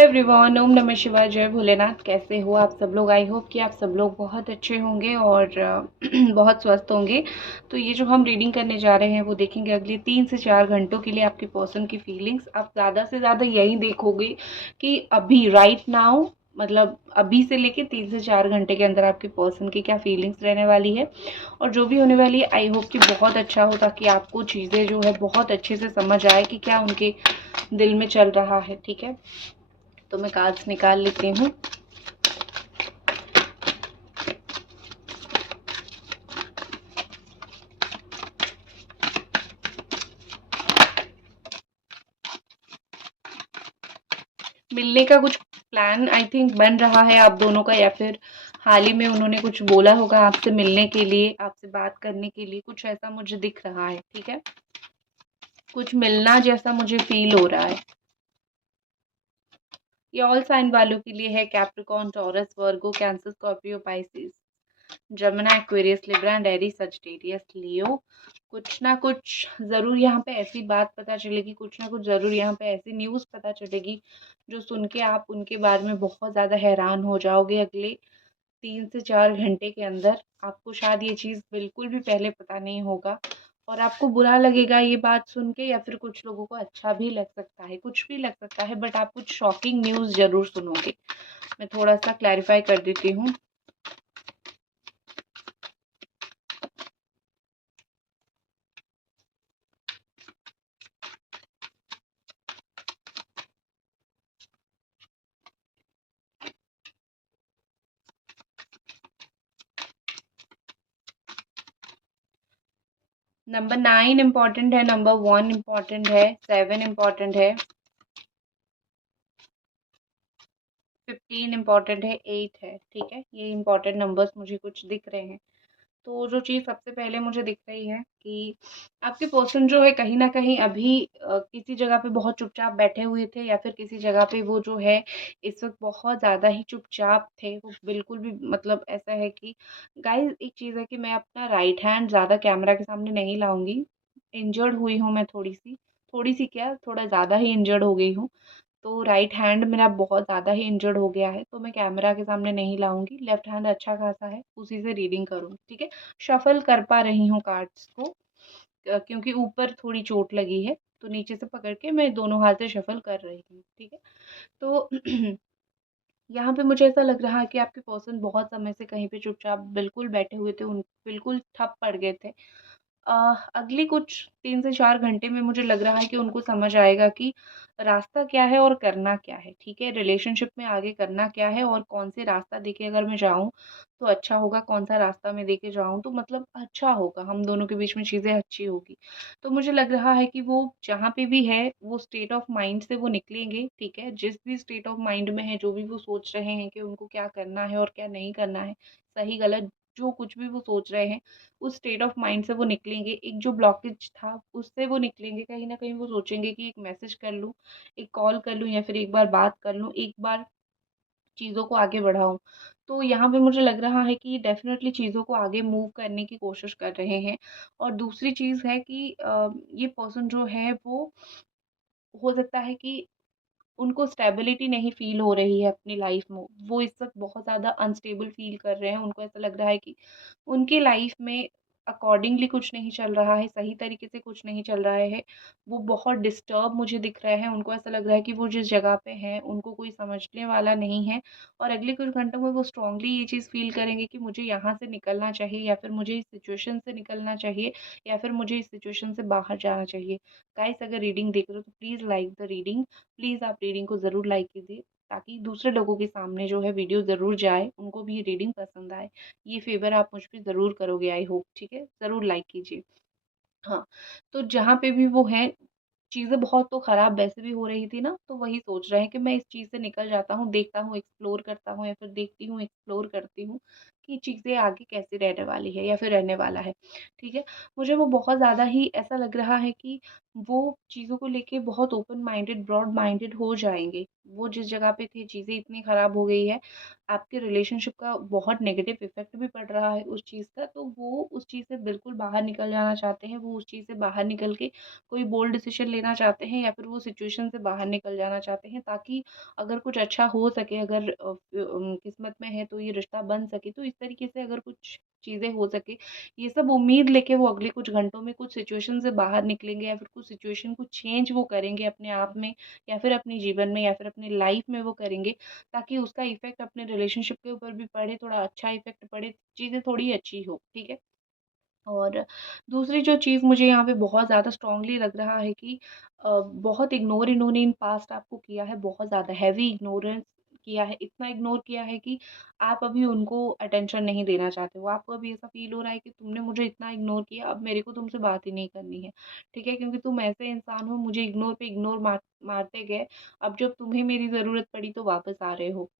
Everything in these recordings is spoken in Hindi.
एवरीवन, ओम नमः शिवाय, जय भोलेनाथ। कैसे हो आप सब लोग? आई होप कि आप सब लोग बहुत अच्छे होंगे और बहुत स्वस्थ होंगे। तो ये जो हम रीडिंग करने जा रहे हैं वो देखेंगे अगले 3 से 4 घंटों के लिए आपकी पर्सन की फीलिंग्स। आप ज़्यादा से ज़्यादा यही देखोगे कि अभी राइट नाउ, मतलब अभी से लेके 3 से 4 घंटे के अंदर आपके पर्सन की क्या फीलिंग्स रहने वाली है और जो भी होने वाली है। आई होप कि बहुत अच्छा हो, ताकि आपको चीज़ें जो है बहुत अच्छे से समझ आए कि क्या उनके दिल में चल रहा है। ठीक है, तो मैं कार्ड्स निकाल लेती हूँ। मिलने का कुछ प्लान आई थिंक बन रहा है आप दोनों का, या फिर हाल ही में उन्होंने कुछ बोला होगा आपसे मिलने के लिए, आपसे बात करने के लिए, कुछ ऐसा मुझे दिख रहा है। ठीक है, कुछ मिलना जैसा मुझे फील हो रहा है। ये ऑल साइन वालों के लिए है: Capricorn, Taurus, Virgo, Cancer, Scorpio, Pisces, Gemini, Aquarius, Libra and Aries, Sagittarius, Leo. कुछ ना कुछ ज़रूर यहाँ पे ऐसी बात पता चलेगी, कुछ ना कुछ ज़रूर यहाँ पे ऐसी न्यूज़ पता चलेगी जो सुन के आप उनके बारे में बहुत ज़्यादा हैरान हो जाओगे। अगले 3 से 4 घंटे के अंदर आपको शायद ये चीज़ बिल्कुल भी पहले पता नहीं होगा और आपको बुरा लगेगा ये बात सुन के, या फिर कुछ लोगों को अच्छा भी लग सकता है, कुछ भी लग सकता है, बट आप कुछ शॉकिंग न्यूज़ ज़रूर सुनोगे। मैं थोड़ा सा क्लैरिफाई कर देती हूँ। नंबर 9 इम्पॉर्टेंट है, नंबर 1 इम्पॉर्टेंट है, 7 इम्पॉर्टेंट है, 15 इम्पॉर्टेंट है, 8 है। ठीक है, ये इम्पॉर्टेंट नंबर्स मुझे कुछ दिख रहे हैं। तो जो चीज़ सबसे पहले मुझे दिख रही है कि आपके पर्सन जो है कहीं न कहीं अभी किसी जगह पे बहुत चुपचाप बैठे हुए थे, या फिर किसी जगह पे वो जो है इस वक़्त बहुत ज़्यादा ही चुपचाप थे। वो बिल्कुल भी, मतलब ऐसा है कि गाइज़, एक चीज़ है कि मैं अपना राइट हैंड ज़्यादा कैमरा के सामने नहीं लाऊँगी। इंजर्ड हुई हूँ मैं थोड़ी-सी, थोड़ी-सी क्या, थोड़ा ज़्यादा ही इंजर्ड हो गई हूँ। तो राइट हैंड मेरा बहुत ज़्यादा ही इंजर्ड हो गया है, तो मैं कैमरा के सामने नहीं लाऊँगी। लेफ्ट हैंड अच्छा खासा है, उसी से रीडिंग करूँगी। ठीक है, शफ़ल कर पा रही हूँ कार्ड्स को, क्योंकि ऊपर थोड़ी चोट लगी है, तो नीचे से पकड़ के मैं दोनों हाथ से शफ़ल कर रही हूँ। ठीक है, तो यहाँ पे मुझे ऐसा लग रहा है कि आपके पर्सन बहुत समय से कहीं पे चुपचाप बिल्कुल बैठे हुए थे, उन बिल्कुल ठप पड़ गए थे। अ, अगली कुछ 3 से 4 घंटे में मुझे लग रहा है कि उनको समझ आएगा कि रास्ता क्या है और करना क्या है। ठीक है, रिलेशनशिप में आगे करना क्या है और कौन से रास्ता देके अगर मैं जाऊँ तो अच्छा होगा, कौन-सा रास्ता मैं देके जाऊँ तो मतलब अच्छा होगा, हम दोनों के बीच में चीज़ें अच्छी होगी। तो मुझे लग रहा है कि वो जहाँ पे भी है, वो स्टेट ऑफ माइंड से वो निकलेंगे। ठीक है, जिस भी स्टेट ऑफ माइंड में है, जो भी वो सोच रहे हैं कि उनको क्या करना है और क्या नहीं करना है, सही-गलत जो कुछ भी वो सोच रहे हैं, उस स्टेट ऑफ माइंड से वो निकलेंगे। एक जो ब्लॉकेज था उससे वो निकलेंगे। कहीं न कहीं वो सोचेंगे कि एक मैसेज कर लूँ, एक कॉल कर लूँ, या फिर एक बार बात कर लूँ, एक बार चीज़ों को आगे बढ़ाऊँ। तो यहाँ पे मुझे लग रहा है कि डेफ़िनेटली चीज़ों को आगे मूव करने की कोशिश कर रहे हैं। और दूसरी चीज़ है कि ये पर्सन जो है वो हो सकता है कि उनको स्टेबिलिटी नहीं फ़ील हो रही है अपनी लाइफ़ में। वो इस वक़्त बहुत ज़्यादा अनस्टेबल फ़ील कर रहे हैं। उनको ऐसा लग रहा है कि उनकी लाइफ़ में अकॉर्डिंगली कुछ नहीं चल रहा है, सही तरीके से कुछ नहीं चल रहा है। वो बहुत डिस्टर्ब मुझे दिख रहे हैं। उनको ऐसा लग रहा है कि वो जिस जगह पे हैं, उनको कोई समझने वाला नहीं है और अगले कुछ घंटों में वो स्ट्रॉन्गली ये चीज़ फ़ील करेंगे कि मुझे यहाँ से निकलना चाहिए, या फिर मुझे इस सिचुएशन से निकलना चाहिए, या फिर मुझे इस सिचुएशन से बाहर जाना चाहिए। गाइस, अगर रीडिंग देख रहे हो तो please like the reading. Please आप रीडिंग को ज़रूर लाइक कीजिए, ताकि दूसरे लोगों के सामने जो है वीडियो ज़रूर जाए, उनको भी ये रीडिंग पसंद आए। ये फ़ेवर आप मुझ पे ज़रूर करोगे, आई होप। ठीक है? ज़रूर लाइक कीजिए। हाँ, तो जहाँ पे भी वो हैं, चीज़ें बहुत तो ख़राब वैसे भी हो रही थी ना, तो वही सोच रहे हैं कि मैं इस चीज़ से निकल जाता हूँ, देखता हूँ, एक्सप्लोर करता हूँ, या फिर देखती हूँ, एक्सप्लोर करती हूँ कि चीज़ें आगे कैसे रहने वाली है या फिर रहने वाला है। ठीक है? मुझे वो बहुत ज़्यादा ही ऐसा लग रहा है कि वो चीज़ों को लेके बहुत ओपन माइंडेड, ब्रॉड माइंडेड हो जाएँगे। वो जिस जगह पे थे चीज़ें इतनी ख़राब हो गई है, आपके रिलेशनशिप का बहुत नेगेटिव इफ़ेक्ट भी पड़ रहा है उस चीज़ का, तो वो उस चीज़ से बिल्कुल बाहर निकल जाना चाहते हैं। वो उस चीज़ से बाहर निकल के कोई बोल्ड डिसीज़न लेना चाहते हैं या फिर वो सिचुएशन से बाहर निकल जाना चाहते हैं, ताकि अगर कुछ अच्छा हो सके, अगर किस्मत में है तो ये रिश्ता बन सके, तो इस तरीके से अगर कुछ चीज़ें हो सके, ये सब उम्मीद लेके वो अगले कुछ घंटों में कुछ सिचुएशन से बाहर निकलेंगे या फिर कुछ सिचुएशन को चेंज वो करेंगे अपने आप में या फिर अपने जीवन में या फिर अपनी लाइफ में वो करेंगे, ताकि उसका इफ़ेक्ट अपने रिलेशनशिप के ऊपर भी पड़े, थोड़ा अच्छा इफ़ेक्ट पड़े, चीज़ें थोड़ी अच्छी हो, ठीक है? और दूसरी जो चीज़ मुझे यहाँ पे बहुत ज़्यादा स्ट्रॉन्गली लग रहा है कि बहुत इग्नोर इन्होंने इन पास्ट आपको किया है, बहुत ज़्यादा हेवी इग्नोरेंस किया है, इतना इग्नोर किया है कि आप अभी उनको अटेंशन नहीं देना चाहते हो। आपको अभी ऐसा फ़ील हो रहा है कि तुमने मुझे इतना इग्नोर किया, अब मेरे को तुमसे बात ही नहीं करनी है, ठीक है? क्योंकि तुम ऐसे इंसान हो, मुझे इग्नोर पे इग्नोर मारते गए, अब जब तुम्हें मेरी ज़रूरत पड़ी तो वापस आ रहे हो।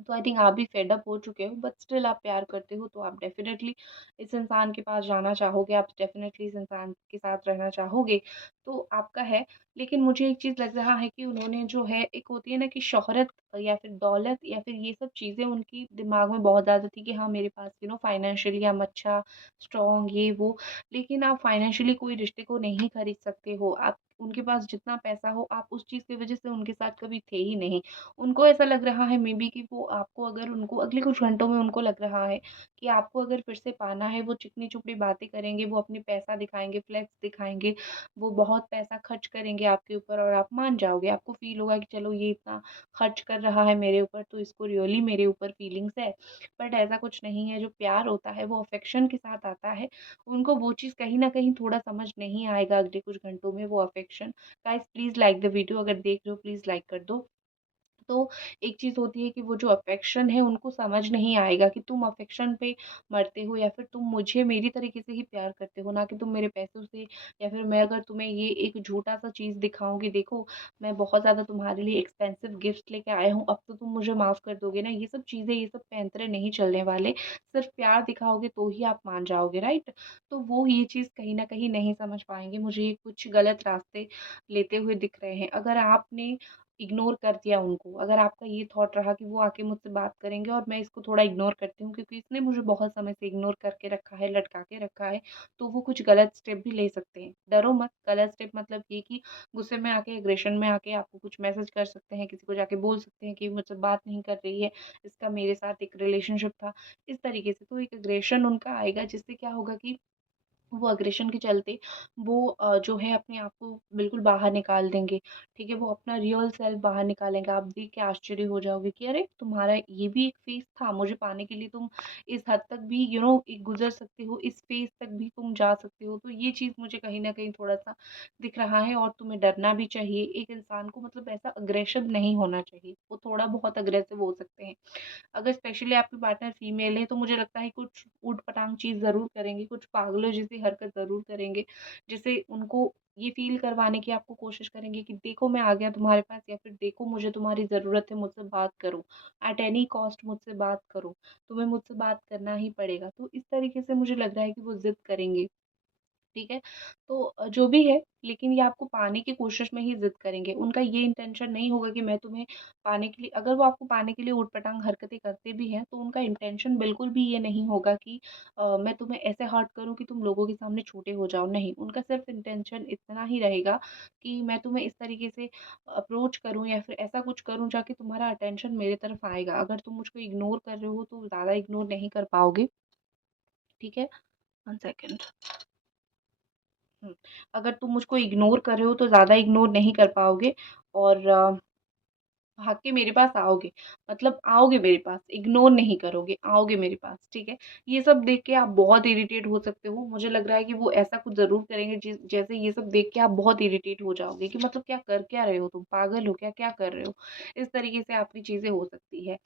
तो आई थिंक आप भी फेड अप हो चुके हो, बट स्टिल आप प्यार करते हो, तो आप डेफिनेटली इस इंसान के पास जाना चाहोगे, आप डेफिनेटली इस इंसान के साथ रहना चाहोगे, तो आपका है। लेकिन मुझे एक चीज़ लग रहा है कि उन्होंने जो है, एक होती है ना कि शोहरत या फिर दौलत या फिर ये सब चीज़ें उनकी दिमाग में बहुत ज़्यादा थी कि हाँ, मेरे पास फाइनेंशियली हम अच्छा, स्ट्रॉन्ग, ये वो। लेकिन आप फाइनेंशियली कोई रिश्ते को नहीं खरीद सकते हो। आप उनके पास जितना पैसा हो, आप उस चीज़ की वज़ह से उनके साथ कभी थे ही नहीं। उनको ऐसा लग रहा है मे बी कि वो आपको, अगर उनको अगले कुछ घंटों में उनको लग रहा है कि आपको अगर फिर से पाना है, वो चिकनी-चुपड़ी बातें करेंगे, वो अपनी पैसा दिखाएँगे, फ्लेक्स दिखाएँगे, वो बहुत पैसा खर्च करेंगे आपके ऊपर और आप मान जाओगे। आपको फ़ील होगा कि चलो ये इतना खर्च कर रहा है मेरे ऊपर, तो इसको रियली मेरे ऊपर फीलिंग्स है। बट ऐसा कुछ नहीं है, जो प्यार होता है वो अफ़ेक्शन के साथ आता है। उनको वो चीज़ कहीं न कहीं थोड़ा समझ नहीं आएगा अगले कुछ घंटों में, वो affection. Guys please like the video, अगर देख रहे हो प्लीज़ लाइक कर दो। तो एक चीज़ होती है कि वो जो अफ़ेक्शन है उनको समझ नहीं आएगा कि तुम अफ़ेक्शन पे मरते हो या फिर तुम मुझे मेरी तरीके से ही प्यार करते हो, ना कि तुम मेरे पैसों से, या फिर मैं अगर तुम्हें ये एक झूठा-सा चीज़ दिखाऊँ कि देखो मैं बहुत ज़्यादा तुम्हारे लिए एक्सपेंसिव गिफ्ट लेके आया हूँ, अब तो तुम मुझे माफ़ कर दोगे ना। ये सब चीज़ें, ये सब पैंतरे नहीं चलने वाले। सिर्फ़ प्यार दिखाओगे तो ही आप मान जाओगे, राइट? तो वो ये चीज़ कहीं न कहीं नहीं समझ पाएँगे। मुझे ये कुछ गलत रास्ते लेते हुए दिख रहे हैं। अगर आपने इग्नोर कर दिया उनको, अगर आपका ये थॉट रहा कि वो आके मुझसे बात करेंगे और मैं इसको थोड़ा इग्नोर करती हूँ क्योंकि इसने मुझे बहुत समय से इग्नोर करके रखा है, लटका के रखा है, तो वो कुछ गलत स्टेप भी ले सकते हैं। डरो मत, गलत स्टेप मतलब ये कि गुस्से में आके, एग्रेशन में आके आपको कुछ मैसेज कर सकते हैं, किसी को जाके बोल सकते हैं कि मुझसे बात नहीं कर रही है, इसका मेरे साथ एक रिलेशनशिप था, इस तरीके से। तो एक एग्रेशन उनका आएगा, जिससे क्या होगा कि वो अग्रेशन के चलते वो जो है अपने आप को बिल्कुल बाहर निकाल देंगे, ठीक है? वो अपना रियल सेल्फ बाहर निकालेंगे। आप देख के आश्चर्य हो जाओगे कि अरे! तुम्हारा ये भी एक फ़ेज़ था, मुझे पाने के लिए तुम इस हद तक भी एक गुज़र सकते हो, इस फ़ेज़ तक भी तुम जा सकते हो। तो ये चीज़ मुझे कहीं न कहीं थोड़ा-सा दिख रहा है और तुम्हें डरना भी चाहिए। एक इंसान को मतलब ऐसा अग्रेसिव नहीं होना चाहिए, वो थोड़ा बहुत अग्रेसिव हो सकते हैं। अगर स्पेशली आपकी पार्टनर फीमेल है तो मुझे लगता है कुछ ऊट-पटांग चीज़ ज़रूर करेंगे, कुछ पागलों जैसी हरकत ज़रूर करेंगे, जिससे उनको ये फ़ील करवाने की आपको कोशिश करेंगे कि देखो मैं आ गया तुम्हारे पास, या फिर देखो मुझे तुम्हारी ज़रूरत है, मुझसे बात करो। एट एनी कॉस्ट मुझसे बात करो, तुम्हें मुझसे बात करना ही पड़ेगा। तो इस तरीके से मुझे लग रहा है कि वो ज़िद करेंगे। ठीक है? तो जो भी है, लेकिन ये आपको पाने की कोशिश में ही ज़िद करेंगे। उनका ये इंटेंशन नहीं होगा कि मैं तुम्हें पाने के लिए, अगर वो आपको पाने के लिए ऊट-पटांग हरकतें करते भी हैं, तो उनका इंटेंशन बिल्कुल भी ये नहीं होगा कि मैं तुम्हें ऐसे हर्ट करूँ कि तुम लोगों के सामने छोटे हो जाओ। नहीं, उनका सिर्फ़ इंटेंशन इतना ही रहेगा कि मैं तुम्हें इस तरीके से अप्रोच करूँ या फिर ऐसा कुछ करूँ जाके तुम्हारा अटेंशन मेरे तरफ आएगा। अगर तुम मुझको इग्नोर कर रहे हो, तो ज़्यादा इग्नोर नहीं कर पाओगे। ठीक है? 1 सेकंड। हुँ। अगर तुम मुझको इग्नोर कर रहे हो तो ज़्यादा इग्नोर नहीं कर पाओगे और भाग के मेरे पास आओगे। मतलब आओगे मेरे पास, इग्नोर नहीं करोगे, आओगे मेरे पास, ठीक है? ये सब देख के आप बहुत इरिटेट हो सकते हो। मुझे लग रहा है कि वो ऐसा कुछ ज़रूर करेंगे जैसे ये सब देख के आप बहुत इरिटेट हो जाओगे कि मतलब क्या कर क्या रहे हो तुम? पागल हो क्या? क्या कर रहे हो? इस तरीके से आपकी चीज़ें हो सकती है।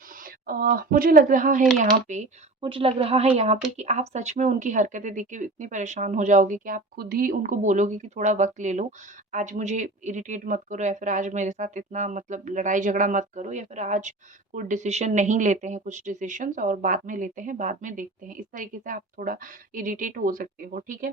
मुझे लग रहा है यहाँ पे मुझे लग रहा है यहाँ पे कि आप सच में उनकी हरकतें देख के इतने परेशान हो जाओगे कि आप खुद ही उनको बोलोगे कि थोड़ा वक़्त ले लो। आज मुझे इरिटेट मत करो या फिर आज मेरे साथ इतना मतलब लड़ाई-झगड़ा मत करो, या फिर आज कोई डिसीज़न नहीं लेते हैं, कुछ डिसीज़न्स और बाद में लेते हैं, बाद में देखते हैं। इस तरीके से आप थोड़ा इरिटेट हो सकते हो, ठीक है?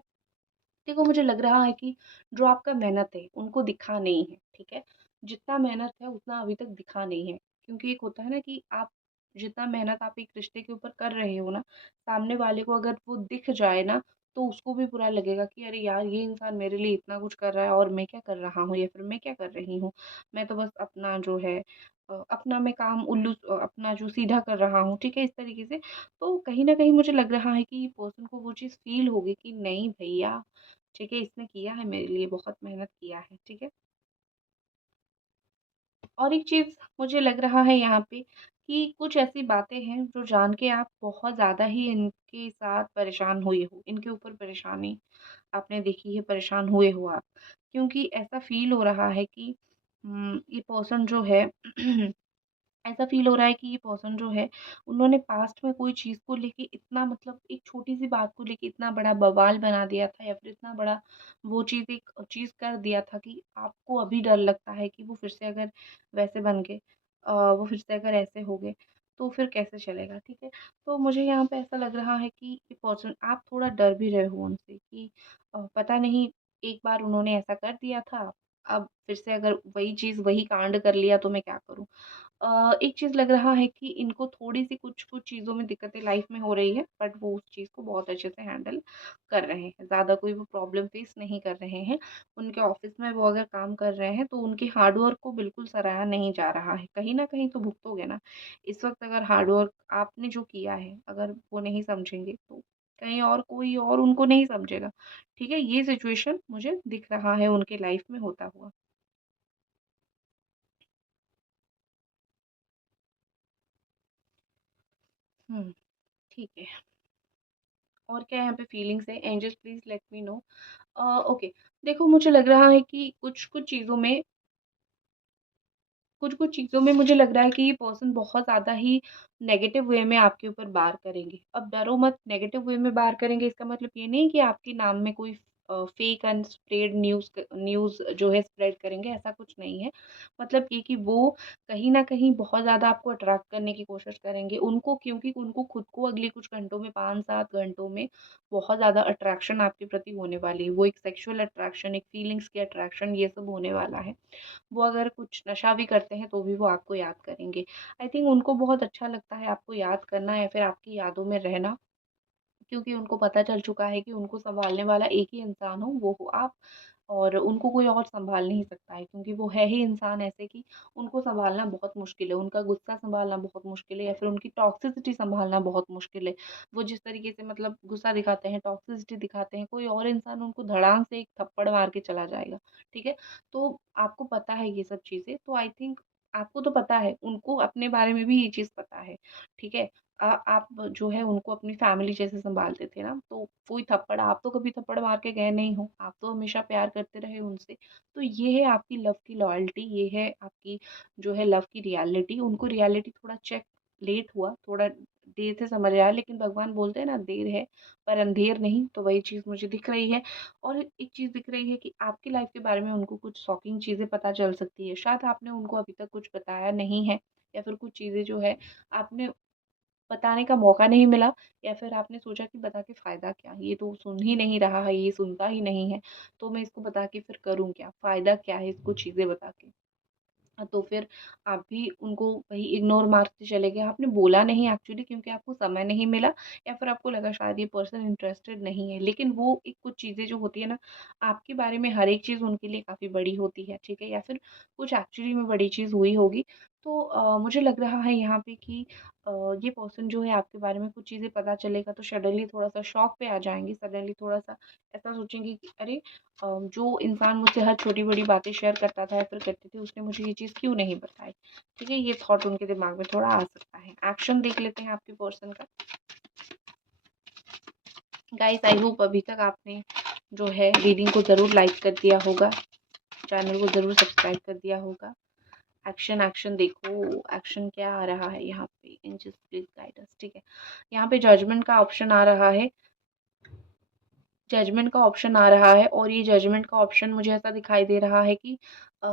देखो मुझे लग रहा है कि जो आपका मेहनत है, उनको दिखा नहीं है, ठीक है? जितना मेहनत है उतना अभी तक दिखा नहीं है। क्योंकि एक होता है ना कि आप जितना मेहनत आप एक रिश्ते के ऊपर कर रहे हो ना, सामने वाले को अगर वो दिख जाए ना, तो उसको भी बुरा लगेगा कि अरे यार, ये इंसान मेरे लिए इतना कुछ कर रहा है और मैं क्या कर रहा हूँ या फिर मैं क्या कर रही हूँ। मैं तो बस अपना जो है अपना मैं काम अपना जो सीधा कर रहा हूँ, ठीक है, इस तरीके से। तो कहीं न कहीं मुझे लग रहा है कि पर्सन को वो चीज़ फ़ील होगी कि नहीं भैया, ठीक है, इसने किया है मेरे लिए, बहुत मेहनत किया है, ठीक है। और एक चीज़ मुझे लग रहा है यहाँ पे कि कुछ ऐसी बातें हैं जो जान के आप बहुत ज़्यादा ही इनके साथ परेशान हुए हो, इनके ऊपर परेशानी आपने देखी है, परेशान हुए हो आप। क्योंकि ऐसा फ़ील हो रहा है कि ये पर्सन जो है ऐसा फ़ील हो रहा है कि ये पर्सन जो है, उन्होंने पास्ट में कोई चीज़ को लेके इतना, मतलब एक छोटी-सी बात को लेके इतना बड़ा बवाल बना दिया था या फिर इतना बड़ा वो चीज़ एक चीज़ कर दिया था कि आपको अभी डर लगता है कि वो फिर से अगर वैसे बन गए, वो फिर से अगर ऐसे हो गए, तो फिर कैसे चलेगा, ठीक है? तो मुझे यहाँ पे ऐसा लग रहा है कि ये पर्सन, आप थोड़ा डर भी रहे हो उनसे कि पता नहीं, एक बार उन्होंने ऐसा कर दिया था, अब फिर से अगर वही चीज़, वही कांड कर लिया तो मैं क्या करूँ? एक चीज़ लग रहा है कि इनको थोड़ी-सी कुछ-कुछ चीज़ों में दिक्कतें लाइफ़ में हो रही है, बट वो उस चीज़ को बहुत अच्छे से हैंडल कर रहे हैं। ज़्यादा कोई वो प्रॉब्लम फेस नहीं कर रहे हैं। उनके ऑफ़िस में वो अगर काम कर रहे हैं, तो उनके हार्ड वर्क को बिल्कुल सराहा नहीं जा रहा है। कहीं न कहीं तो भुगतोगे ना। इस वक़्त अगर हार्ड वर्क आपने जो किया है, अगर वो नहीं समझेंगे, तो कहीं और कोई और उनको नहीं समझेगा। ठीक है? ये सिचुएशन मुझे दिख रहा है उनके लाइफ़ में होता हुआ। हुँ, ठीक है। और क्या यहाँ पे फीलिंग्स है? Angels please let me know. Okay, देखो मुझे लग रहा है कि कुछ-कुछ चीज़ों में मुझे लग रहा है कि ये पर्सन बहुत ज़्यादा ही नेगेटिव वे में आपके ऊपर वार करेंगे। अब डरो मत, नेगेटिव वे में वार करेंगे इसका मतलब ये नहीं कि आपके नाम में कोई फेक एंड स्प्रेड न्यूज़ जो है स्प्रेड करेंगे, ऐसा कुछ नहीं है। मतलब ये कि वो कहीं न कहीं बहुत ज़्यादा आपको अट्रैक्ट करने की कोशिश करेंगे। उनको, क्योंकि उनको खुद को अगले कुछ घंटों में, 5-7 घंटों में बहुत ज़्यादा अट्रैक्शन आपके प्रति होने वाली है। वो एक सेक्सुअल अट्रैक्शन, एक फीलिंग्स की अट्रैक्शन, ये सब होने वाला है। वो अगर कुछ नशा भी करते हैं तो भी वो आपको याद करेंगे। आई थिंक उनको बहुत अच्छा लगता है आपको याद करना या फिर आपकी यादों में रहना। क्योंकि उनको पता चल चुका है कि उनको सँभालने वाला एक ही इंसान वो हो आप। और उनको कोई और सँभाल नहीं सकता है, क्योंकि वो है ही इंसान ऐसे कि उनको सँभालना बहुत मुश्किल है, उनका गुस्सा सँभालना बहुत मुश्किल है या फिर उनकी टॉक्सिसिटी सँभालना बहुत मुश्किल है। वो जिस तरीके से मतलब गुस्सा दिखाते हैं, टॉक्सिसिटी दिखाते हैं, कोई और इंसान उनको धड़ाम से एक थप्पड़ मार के चला जाएगा, ठीक है? तो आपको पता है ये सब चीज़ें, तो आई थिंक आपको तो पता है, उनको अपने बारे में भी ये चीज़ पता है, ठीक है? आप जो है उनको अपनी फैमिली जैसे सँभालते थे ना, तो वही थप्पड़, आप तो कभी थप्पड़ मार के गए नहीं हो, आप तो हमेशा प्यार करते रहे उनसे। तो ये है आपकी लव की लॉयल्टी, ये है आपकी जो है लव की रियलिटी। उनको रियलिटी थोड़ा चेक लेट हुआ, थोड़ा देर से समझ आया, लेकिन भगवान बोलते हैं ना, देर है पर अंधेर नहीं, तो वही चीज़ मुझे दिख रही है। और एक चीज़ दिख रही है कि आपकी लाइफ़ के बारे में उनको कुछ शॉकिंग चीज़ें पता चल सकती है। शायद आपने उनको अभी तक कुछ बताया नहीं है या फिर कुछ चीज़ें जो है आपने बताने का मौका नहीं मिला, या फिर आपने सोचा कि बता के फ़ायदा क्या? ये तो सुन ही नहीं रहा है, ये सुनता ही नहीं है, तो मैं इसको बता के फिर करूँ क्या? फ़ायदा क्या है इसको चीज़ें बता के? तो फिर आप भी उनको वही इग्नोर मारते चले गए। आपने बोला नहीं एक्चुअली, क्योंकि आपको समय नहीं मिला या फिर आपको लगा शायद ये पर्सन इंटरेस्टेड नहीं है। लेकिन वो एक कुछ चीज़ें जो होती है ना, आपके बारे में हर एक चीज़ उनके लिए काफ़ी बड़ी होती है, ठीक है? या फिर कुछ एक्चुअली में बड़ी चीज़ हुई होगी। तो मुझे लग रहा है यहाँ पे कि अ, ये पर्सन जो है आपके बारे में कुछ चीज़ें पता चलेगा तो सडनली थोड़ा-सा शॉक पे आ जाएँगे, सडनली थोड़ा-सा ऐसा सोचेंगे कि अरे! जो इंसान मुझसे हर छोटी-बड़ी बातें शेयर करता था या फिर करती थी, उसने मुझे ये चीज़ क्यों नहीं बताई? ठीक है? ये थॉट उनके दिमाग में थोड़ा आ सकता है। एक्शन देख लेते हैं आपके पर्सन का। गाइस, आई होप अभी तक आपने जो है रीडिंग को ज़रूर लाइक कर दिया होगा, चैनल को ज़रूर सब्सक्राइब कर दिया होगा। एक्शन, एक्शन देखो, एक्शन क्या आ रहा है यहाँ पे? एंजल्स प्लीज़ गाइड अस, ठीक है? यहाँ पे जजमेंट का ऑप्शन आ रहा है, जजमेंट का ऑप्शन आ रहा है, और ये जजमेंट का ऑप्शन मुझे ऐसा दिखाई दे रहा है कि अ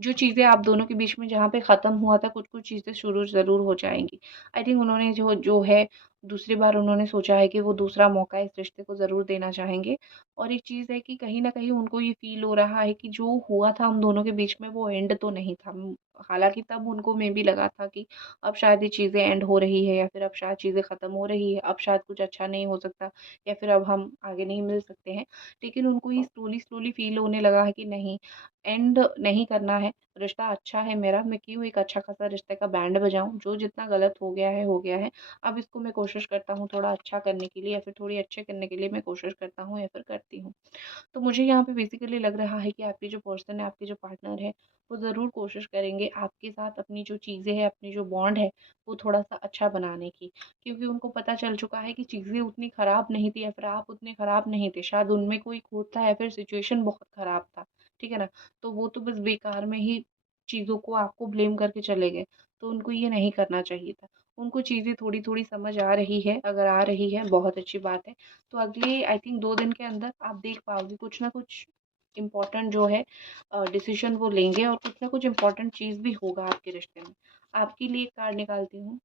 जो चीज़ें आप दोनों के बीच में जहाँ पे ख़त्म हुआ था, कुछ-कुछ चीज़ें शुरू ज़रूर हो जाएँगी। आई थिंक उन्होंने जो जो है दूसरी बार उन्होंने सोचा है कि वो दूसरा मौका इस रिश्ते को ज़रूर देना चाहेंगे। और एक चीज़ है कि कहीं न कहीं उनको ये फ़ील हो रहा है कि जो हुआ था हम दोनों के बीच में वो एंड तो नहीं था। हालाँकि तब उनको मेबी लगा था कि अब शायद ये चीज़ें एंड हो रही है, या फिर अब शायद चीज़ें ख़त्म हो रही है, अब शायद कुछ अच्छा नहीं हो सकता, या फिर अब हम आगे नहीं मिल सकते हैं। लेकिन उनको ये स्लोली फ़ील होने लगा है कि नहीं, एंड नहीं करना है, रिश्ता अच्छा है मेरा, मैं क्यों एक अच्छा खासा रिश्ते का बैंड बजाऊँ, जो जितना गलत हो गया है, हो गया है। अब इसको मैं कोशिश करता हूँ थोड़ा अच्छा करने के लिए, या फिर थोड़ी अच्छे करने के लिए मैं कोशिश करता हूँ या फिर करती हूँ। तो मुझे यहाँ पे बेसिकली लग रहा है कि आपकी जो पर्सन है, आपके जो पार्टनर है, वो ज़रूर कोशिश करेंगे आपके साथ अपनी जो चीज़ें हैं, अपनी जो बॉन्ड है, वो थोड़ा-सा अच्छा बनाने की। क्योंकि उनको पता चल चुका है कि चीज़ें उतनी ख़राब नहीं थी, या फिर आप उतने ख़राब नहीं थे। शायद उनमें कोई खोट था, या फिर सिचुएशन बहुत ख़राब था। ठीक है ना? तो वो तो बस बेकार में ही चीज़ों को आपको ब्लेम करके चले गए। तो उनको ये नहीं करना चाहिए था। उनको चीज़ें थोड़ी-थोड़ी समझ आ रही है, अगर आ रही है बहुत अच्छी बात है। तो अगले आई थिंक 2 दिन के अंदर आप देख पाओगे कुछ ना कुछ इम्पोर्टेंट जो है डिसीज़न वो लेंगे, और कुछ ना कुछ इम्पोर्टेंट चीज़ भी होगा आपके रिश्ते में। आपके लिए एक कार्ड निकालती हूँ।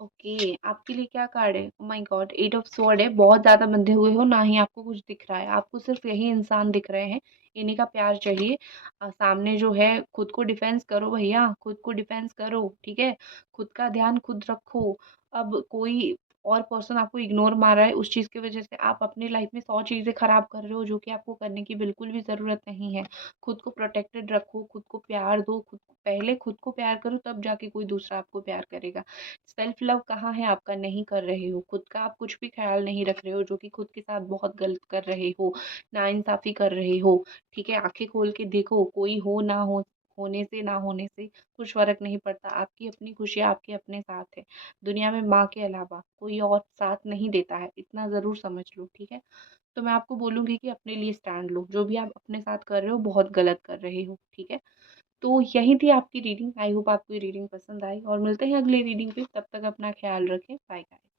ओके, आपके लिए क्या कार्ड है? Oh my God, 8 of sword है। बहुत ज़्यादा बंधे हुए हो, ना ही आपको कुछ दिख रहा है। आपको सिर्फ़ यही इंसान दिख रहे हैं, इन्हीं का प्यार चाहिए। सामने जो है, खुद को डिफेंस करो भैया, खुद को डिफेंस करो, ठीक है? खुद का ध्यान खुद रखो। अब कोई और पर्सन आपको इग्नोर मार रहा है, उस चीज़ की वज़ह से आप अपनी लाइफ़ में 100 चीज़ें ख़राब कर रहे हो, जो कि आपको करने की बिल्कुल भी ज़रूरत नहीं है। खुद को प्रोटेक्टेड रखो, खुद को प्यार दो, पहले खुद को प्यार करो, तब जाके कोई दूसरा आपको प्यार करेगा। सेल्फ लव कहाँ है आपका? नहीं कर रहे हो। खुद का आप कुछ भी ख़्याल नहीं रख रहे हो, जो कि खुद के साथ बहुत गलत कर रहे हो, नाइंसाफ़ी कर रहे हो, ठीक है? आँखें खोल के देखो, कोई हो ना हो, होने से ना होने से कुछ फ़र्क नहीं पड़ता। आपकी अपनी खुशियाँ आपके अपने साथ है। दुनिया में माँ के अलावा कोई और साथ नहीं देता है, इतना ज़रूर समझ लो, ठीक है? तो मैं आपको बोलूँगी कि अपने लिए स्टैंड लो। जो भी आप अपने साथ कर रहे हो, बहुत गलत कर रहे हो, ठीक है? तो यही थी आपकी रीडिंग। आई होप आपको ये रीडिंग पसंद आई, और मिलते हैं अगली रीडिंग पे। तब तक अपना ख़्याल रखें। Bye guys.